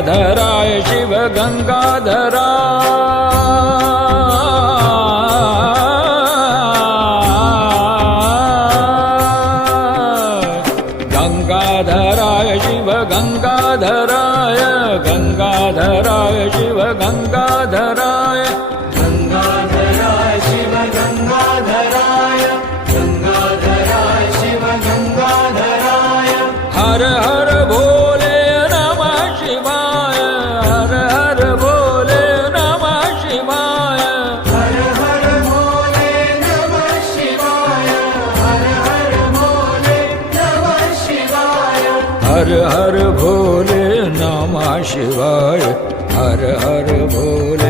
गंगाधराय शिव गंगाधराय शिव गंगाधराय गंगाधराय शिव गंगाधराय गंगाधराय शिव गंगाधराय गंगाधराय शिव गंगाधराय हर हर भोले नमः शिवाय हर हर भोले नमः शिवाय हर हर भोले नमः शिवाय हर हर भोले नमः शिवाय हर हर भोले नमः शिवाय हर हर भोले